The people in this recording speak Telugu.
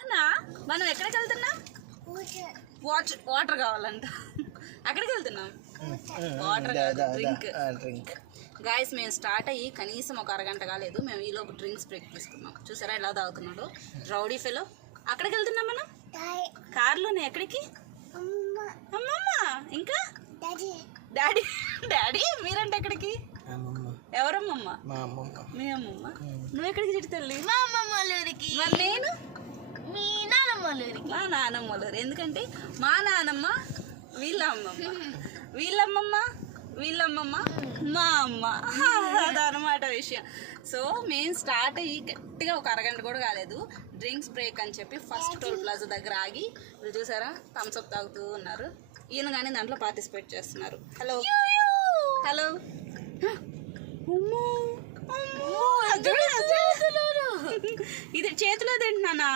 అన్నా మనం ఎక్కడికి వెళ్తున్నాం? వాటర్ కావాలంట. అక్కడికి వెళ్తున్నాం. Water drink. గాయస్ మేము స్టార్ట్ అయ్యి కనీసం ఒక అరగంట కాలేదు, మేము ఈలోపు డ్రింక్స్ బ్రేక్ తీసుకున్నాం. చూసారా ఎలా తాగుతున్నాడు రౌడీ ఫెలో. అక్కడికి వెళ్తున్నాం మనం కార్లోనే. ఎక్కడికి? అమ్మమ్మ. ఇంకా డాడీ. డాడీ మీరంటే ఎక్కడికి? ఎవరమ్మమ్మ? మీ అమ్మమ్మ. నువ్వు ఎక్కడికి చెట్టు తల్లి? మా అమ్మమ్మ వాళ్ళ ఊరికి. మరి నేను మీ నానమ్మ వాళ్ళ ఊరికి. మా నానమ్మ ఊరు. ఎందుకంటే మా నానమ్మ వీళ్ళ అమ్మమ్మ, వీళ్ళమ్మమ్మ వీళ్ళమ్మమ్మ మా అమ్మ. అదనమాట విషయం. సో మేము స్టార్ట్ అయ్యి గట్టిగా ఒక అరగంట కూడా కాలేదు. డ్రింక్స్ బ్రేక్ అని చెప్పి ఫస్ట్ టోల్ ప్లాజా దగ్గర ఆగి వీళ్ళు చూసారా థమ్స్అప్ తాగుతూ ఉన్నారు. ఈయన కానీ దాంట్లో పార్టిసిపేట్ చేస్తున్నారు. Hello hello. ఇది చేతిలో తింటున్నానా?